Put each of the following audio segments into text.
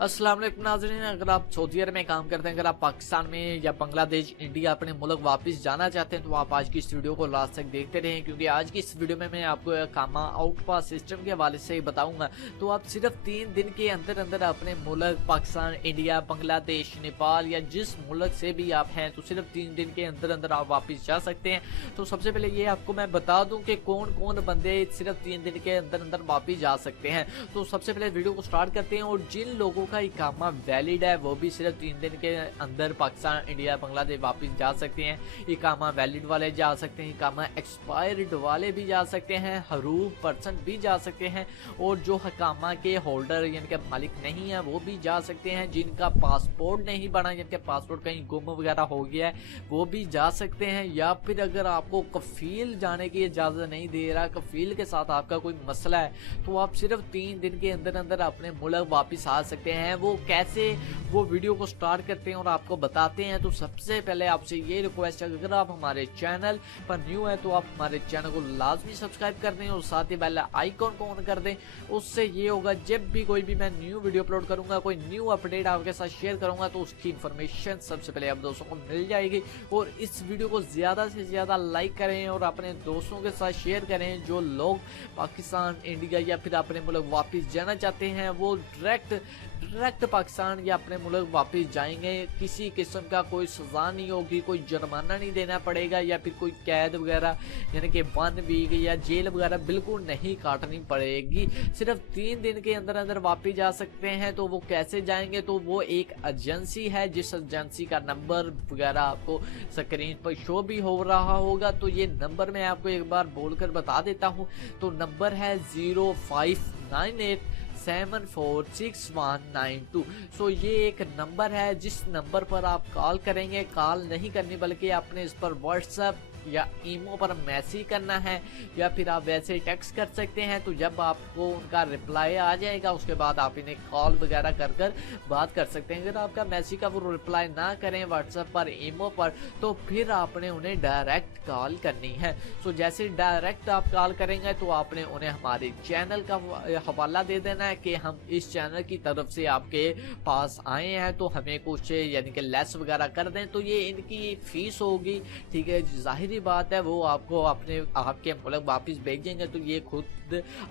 अस्सलाम वालेकुम नाज़रीन, अगर आप सऊदी अरब में काम करते हैं, अगर आप पाकिस्तान में या बांग्लादेश, इंडिया अपने मुल्क वापस जाना चाहते हैं तो आप आज की इस वीडियो को लास्ट तक देखते रहें, क्योंकि आज की इस वीडियो में मैं आपको कामा आउट पास सिस्टम के हवाले से बताऊंगा। तो आप सिर्फ 3 दिन के अंदर अंदर अपने मुल्क पाकिस्तान, इंडिया, बांग्लादेश, नेपाल या जिस मुल्क से भी आप हैं तो सिर्फ 3 दिन के अंदर अंदर आप वापस जा सकते हैं। तो सबसे पहले ये आपको मैं बता दूं कि कौन कौन बंदे सिर्फ 3 दिन के अंदर अंदर वापस जा सकते हैं। तो सबसे पहले वीडियो को स्टार्ट करते हैं। और जिन लोगों का इकामा वैलिड है वो भी सिर्फ 3 दिन के अंदर पाकिस्तान, इंडिया, बांग्लादेश वापस जा सकते हैं। इकामा वैलिड वाले जा सकते हैं, इकामा एक्सपायर्ड वाले भी जा सकते हैं, हरूफ पर्सन भी जा सकते हैं, और जो इकामा के होल्डर यानी कि मालिक नहीं है वो भी जा सकते हैं। जिनका पासपोर्ट नहीं बना, जिनके पासपोर्ट कहीं गुम वगैरह हो गया है वो भी जा सकते हैं। या फिर अगर आपको कफील जाने की इजाज़त नहीं दे रहा, कफील के साथ आपका कोई मसला है, तो आप सिर्फ 3 दिन के अंदर अंदर अपने मुल्क वापस आ सकते हैं। वो कैसे, वो वीडियो को स्टार्ट करते हैं और आपको बताते हैं। तो सबसे पहले आपसे ये रिक्वेस्ट है, अगर आप हमारे चैनल पर न्यू है तो आप हमारे चैनल को लाजमी सब्सक्राइब कर दें और साथ ही बेल आइकॉन को ऑन कर दें। उससे ये होगा जब भी कोई भी मैं न्यू वीडियो अपलोड करूंगा, कोई न्यू अपडेट आपके साथ शेयर करूंगा तो उसकी इन्फॉर्मेशन सबसे पहले आप दोस्तों को मिल जाएगी। और इस वीडियो को ज़्यादा से ज़्यादा लाइक करें और अपने दोस्तों के साथ शेयर करें। जो लोग पाकिस्तान, इंडिया या फिर अपने मुल्क वापस जाना चाहते हैं वो डायरेक्ट पाकिस्तान या अपने मुल्क वापस जाएंगे। किसी किस्म का कोई सज़ा नहीं होगी, कोई जुर्माना नहीं देना पड़ेगा या फिर कोई कैद वगैरह यानी कि 1 वीक या जेल वगैरह बिल्कुल नहीं काटनी पड़ेगी। सिर्फ 3 दिन के अंदर अंदर वापस जा सकते हैं। तो वो कैसे जाएंगे, तो वो एक एजेंसी है जिस एजेंसी का नंबर वगैरह आपको स्क्रीन पर शो भी हो रहा होगा। तो ये नंबर मैं आपको एक बार बोलकर बता देता हूँ। तो नंबर है 0598746192। सो ये एक नंबर है, जिस नंबर पर आप कॉल करेंगे, कॉल नहीं करनी बल्कि आपने इस पर व्हाट्सएप या ईमो पर मैसेज करना है या फिर आप वैसे टेक्स्ट कर सकते हैं। तो जब आपको उनका रिप्लाई आ जाएगा उसके बाद आप इन्हें कॉल वगैरह कर बात कर सकते हैं। अगर आपका मैसेज का वो रिप्लाई ना करें व्हाट्सएप पर, ईमो पर, तो फिर आपने उन्हें डायरेक्ट कॉल करनी है। सो जैसे डायरेक्ट आप कॉल करेंगे तो आपने उन्हें हमारे चैनल का हवाला दे देना है कि हम इस चैनल की तरफ से आपके पास आए हैं तो हमें कुछ यानी कि लेस वगैरह कर दें। तो ये इनकी फीस होगी, ठीक है। जाहिर बात है वो आपको आपके मुल्क वापस भेजेंगे तो ये खुद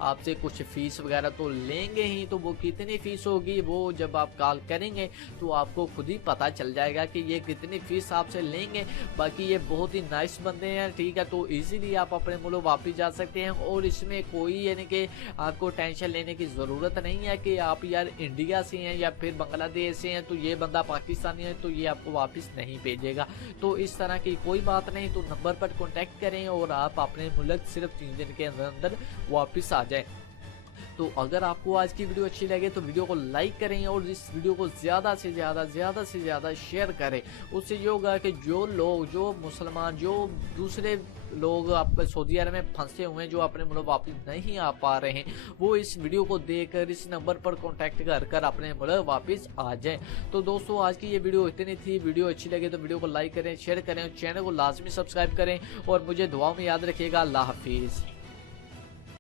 आपसे कुछ फीस वगैरह तो लेंगे ही। तो वो कितनी फीस होगी वो जब आप कॉल करेंगे तो आपको खुद ही पता चल जाएगा कि ये कितनी फीस आपसे लेंगे। बाकी ये बहुत ही नाइस बंदे हैं, ठीक है। तो इजीली आप अपने मुल्क वापस जा सकते हैं और इसमें कोई यानी कि आपको टेंशन लेने की ज़रूरत नहीं है कि आप यार इंडिया से हैं या फिर बांग्लादेश से हैं तो ये बंदा पाकिस्तानी है तो ये आपको वापस नहीं भेजेगा। तो इस तरह की कोई बात नहीं। तो नंबर पर कांटेक्ट करें और आप अपने मुल्क सिर्फ 3 दिन के अंदर अंदर वापस आ जाएं। तो अगर आपको आज की वीडियो अच्छी लगे तो वीडियो को लाइक करें और इस वीडियो को ज़्यादा से ज़्यादा शेयर करें। उससे ये होगा कि जो लोग, जो मुसलमान, जो दूसरे लोग आप सऊदी अरब में फंसे हुए हैं जो अपने मुल्क वापस नहीं आ पा रहे हैं, वो इस वीडियो को देखकर इस नंबर पर कांटेक्ट कर अपने मुल्क वापस आ जाएं। तो दोस्तों आज की ये वीडियो इतनी थी। वीडियो अच्छी लगे तो वीडियो को लाइक करें, शेयर करें और चैनल को लाजमी सब्सक्राइब करें और मुझे दुआ में याद रखिएगा। अल्लाह हाफिज़।